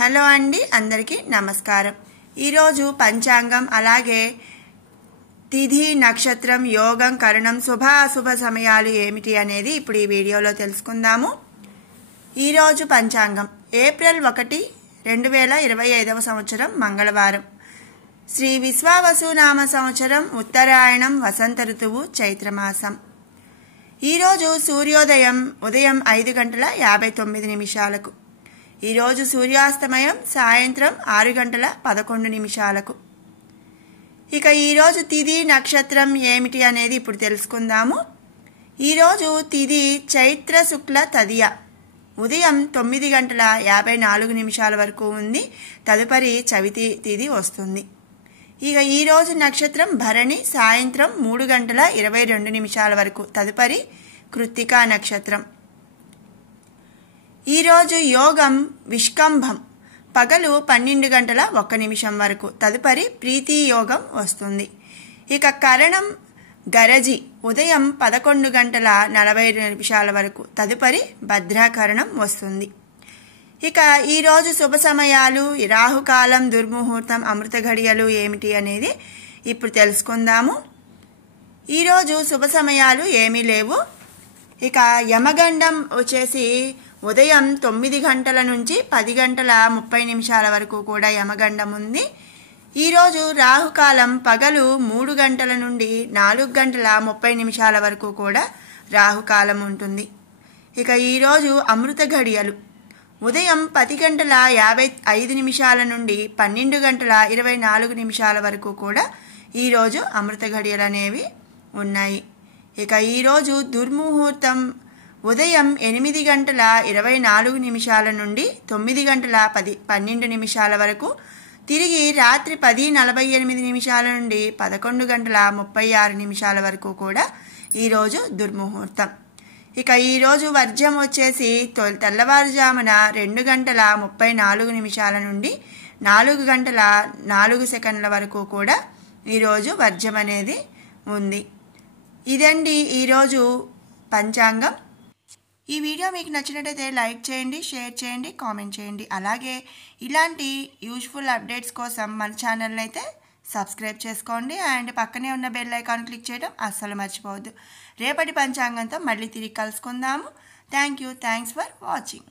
Hello అండి, అందరికీ నమస్కారం. ఈరోజు పంచాంగం, అలాగే తిథి, నక్షత్రం, యోగం, కరణం, శుభాశుభ సమయాలు ఏమిటి అనేది ఇప్పుడు ఈ వీడియోలో తెలుసుకుందాము. ఈరోజు పంచాంగం ఏప్రిల్ 1, 2025 సంవత్సరం మంగళవారం. శ్రీ విశ్వావసునామ సంవత్సరం, ఉత్తరాయణం, వసంత ఋతువు, చైత్రమాసం. ఈరోజు సూర్యోదయం ఉదయం 5:59. ఈరోజు సూర్యాస్తమయం సాయంత్రం 6:11. ఇక ఈరోజు తిథి, నక్షత్రం ఏమిటి అనేది ఇప్పుడు తెలుసుకుందాము. ఈరోజు తిథి చైత్ర శుక్ల తదియ ఉదయం 9:54 వరకు ఉంది. తదుపరి చవితి తిథి వస్తుంది. ఇక ఈరోజు నక్షత్రం భరణి సాయంత్రం 3:22 వరకు. తదుపరి కృత్తికా నక్షత్రం. ఈరోజు యోగం విష్కంభం పగలు 12:01 వరకు. తదుపరి ప్రీతి యోగం వస్తుంది. ఇక కరణం గరజి ఉదయం 11:40 వరకు. తదుపరి భద్రాకరణం వస్తుంది. ఇక ఈరోజు శుభ సమయాలు, రాహుకాలం, దుర్ముహూర్తం, అమృత ఘడియలు ఏమిటి అనేది ఇప్పుడు తెలుసుకుందాము. ఈరోజు శుభ సమయాలు ఏమీ లేవు. ఇక యమగండం వచ్చేసి ఉదయం 9 గంటల నుంచి 10:30 వరకు కూడా యమగండం ఉంది. ఈరోజు రాహుకాలం పగలు 3 గంటల నుండి 4:30 వరకు కూడా రాహుకాలం ఉంటుంది. ఇక ఈరోజు అమృత ఘడియలు ఉదయం 10:55 నుండి 12:24 వరకు కూడా ఈరోజు అమృత ఘడియలు అనేవి ఉన్నాయి. ఇక ఈరోజు దుర్ముహూర్తం ఉదయం 8:24 నుండి 9:12 వరకు. తిరిగి రాత్రి 10:48 నుండి 11:36 వరకు కూడా ఈరోజు దుర్ముహూర్తం. ఇక ఈరోజు వర్జ్యం వచ్చేసి తెల్లవారుజామున 2:34 నుండి 4:04 వరకు కూడా ఈరోజు వర్జ్యం అనేది ఉంది. ఇదండి ఈరోజు పంచాంగం. ఈ వీడియో మీకు నచ్చినట్టయితే లైక్ చేయండి, షేర్ చేయండి, కామెంట్ చేయండి. అలాగే ఇలాంటి యూజ్ఫుల్ అప్డేట్స్ కోసం మన ఛానల్ని అయితే సబ్స్క్రైబ్ చేసుకోండి. అండ్ పక్కనే ఉన్న బెల్ ఐకాన్ క్లిక్ చేయడం అస్సలు మర్చిపోవద్దు. రేపటి పంచాంగంతో మళ్ళీ తిరిగి కలుసుకుందాము. Thanks for watching.